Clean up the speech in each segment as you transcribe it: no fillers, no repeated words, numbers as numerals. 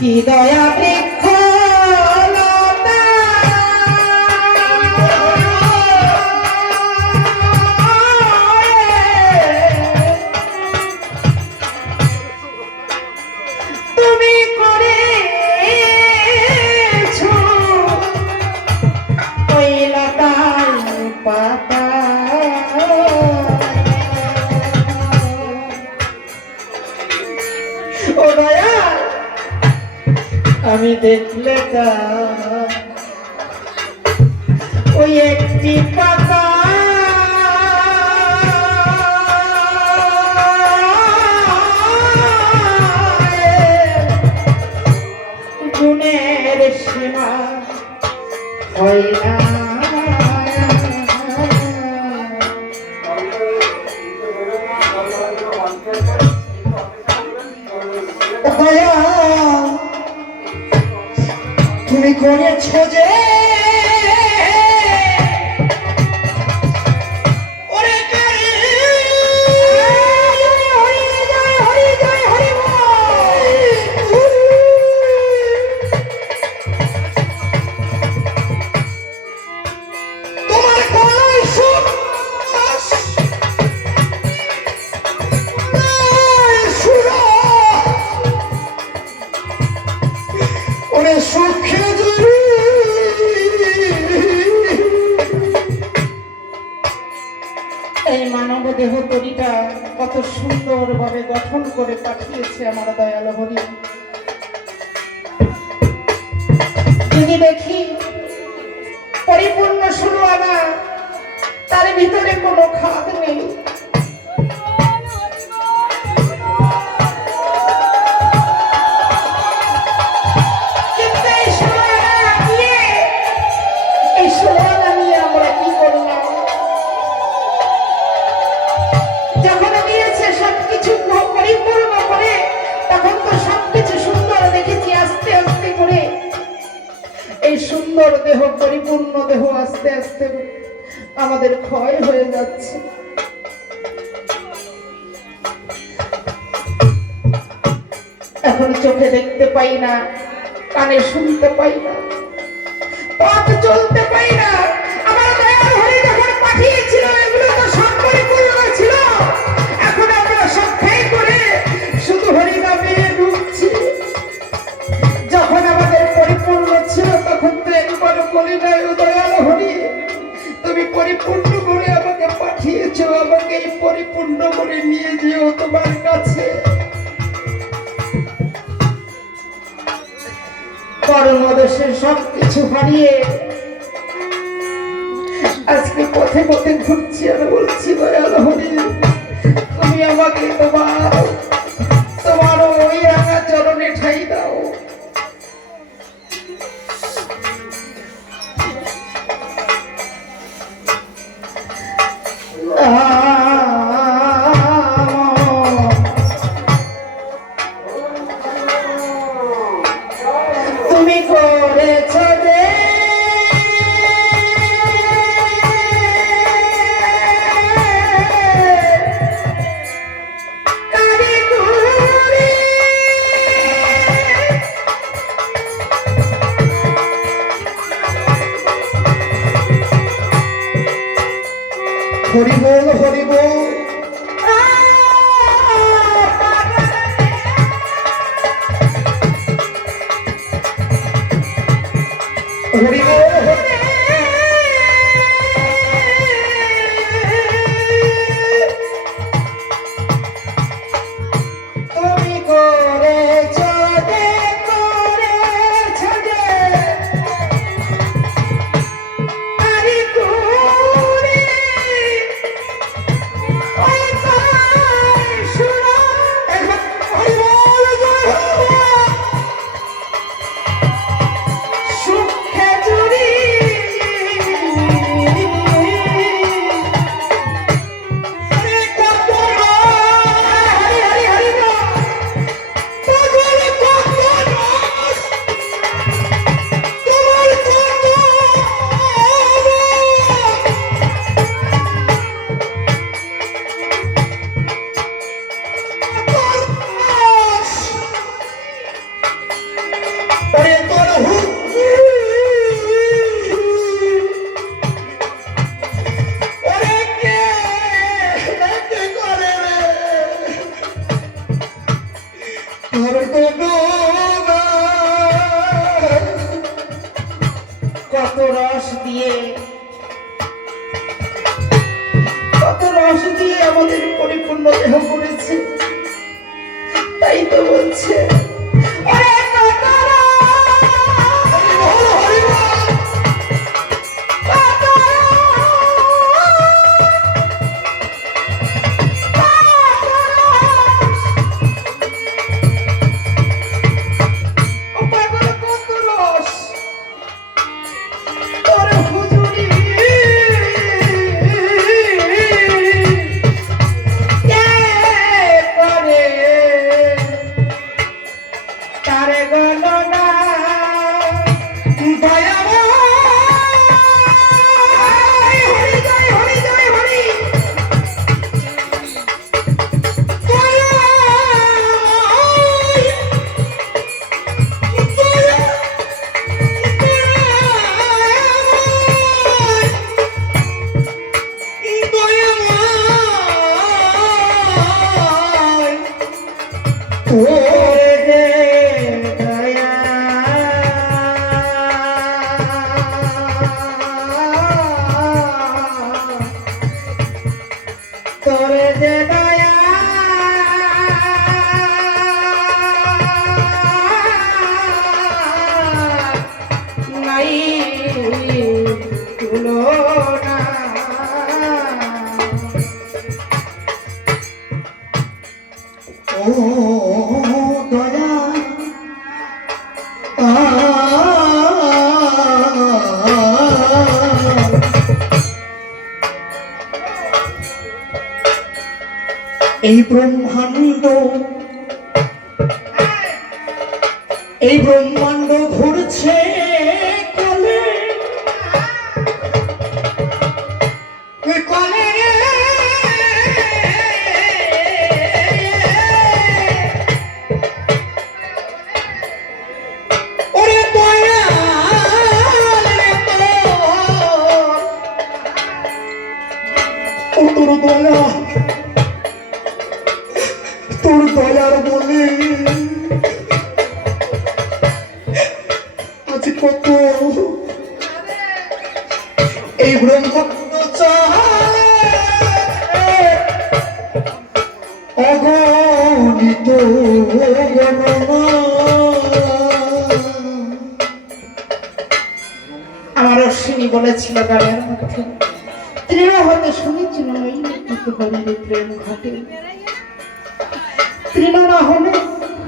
কি দয়া বৃক্ষ লতা তুমি করেছো ওই লতায় পাতা ও দয়া আমি দেখলে ওই একটি পাতা গুণের সীমা হয় না তুমি করেছো যে এই মানব দেহ তরিটা কত সুন্দর ভাবে গঠন করে পাঠিয়েছে আমার দয়াল হরি। যদি দেখি পরিপূর্ণ 16 আনা, তার ভিতরে কোনো খাদ নেই। সুন্দর দেহ, পরিপূর্ণ দেহ আস্তে আস্তে আমাদের ক্ষয় হয়ে যাচ্ছে। এখন চোখে দেখতে পাই না, কানে শুনতে পাই না, পথ চলতে পাই না। আমার দয়াল হরি যখন পাঠিয়েছিল এগুলো তো সব পরিপূর্ণ ছিল। এখন আমরা সক্ষাই করে শুধু হরি নামে ডুবছি। যখন আমাদের পরিপূর্ণ ছিল তখন তো একবার বলি নাই, ও দয়াল হরি তুমি পরিপূর্ণ করে আমাকে পাঠিয়েছো, আমাকে এই পরিপূর্ণ করে নিয়ে যেও তোমার কাছে। কর্মদোষে সবকিছু হারিয়ে আজকে পথে পথে ঘুরছি আর বলছি দয়াল হরি তুমি আমাকে তোমার ওই রাঙা চরণে ঠাই দাও। তুমি করেছো যে হরি বল হরি বল। হরি বল তুমি করেছো যে করেছো যে আরে করে সুখে জুড়ি তোর কোনো কত রস দিয়ে কত রস দিয়ে আমাদের পরিপূর্ণ দেহ করেছে, তাই তো বলছে ওরে কত এই ব্রহ্মাণ্ড ঘুরছে কলে কলে ওরে দয়া তোর দয়া তোর দয়ার বলে আজ কত এই ব্রহ্মাণ্ড অগণিত আমার অশ্বিনী বলেছিল গানের মধ্যে তৃণ হতে শুনেছিল কিন্তু হরির প্রেম ঘটে, তৃণ না হলে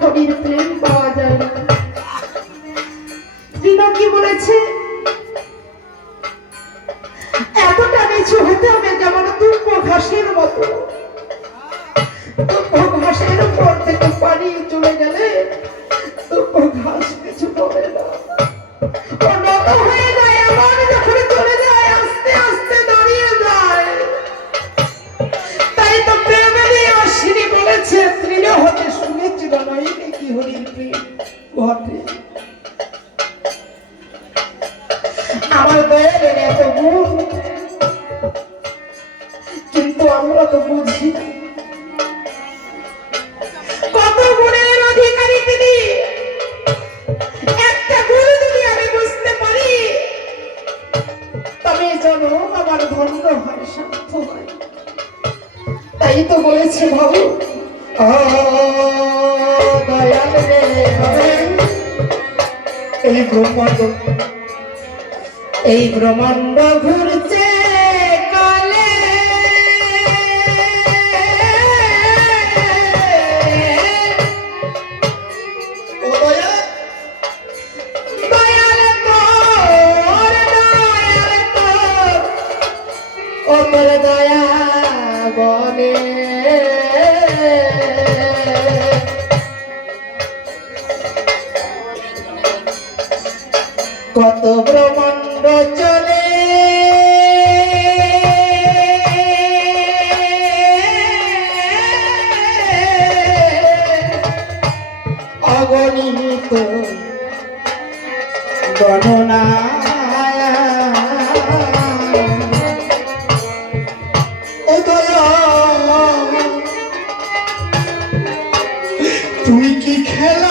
হরির প্রেম পাওয়া যায় না। তৃণ কি বলেছে, এতটা নিচু হতে হবে যেমন দুঃখ ঘাসের মতো, দুঃখ ঘাসের উপর থেকে পানি চলে গেলে দুঃখ ঘাস কিছু পাবে না, ও নত হয়ে যায়, এমন যখন চলে যায় আস্তে আস্তে দাঁড়িয়ে যায়। তাই তো প্রেমেরই অশ্বিনী বলেছে তৃণ হতে শুনেছিল নয় কি হরির প্রেম ঘটে। আমার দয়ালের এত গুণ, কিন্তু আমরা তো বুঝি না কত গুণের অধিকারী তিনি। একটা গুণ যদি আমি বুঝতে পারি তবে জন্ম আমার ধন্য হয়, সার্থ হয়। তাই তো বলেছে ভাবু দয়াল রে এই ব্রহ্মাণ্ড ঘুরছে কালে তোর দয়া বলে কত ব্রহ্মাণ্ড চলে অগণিত গণনা তুই কি খেলা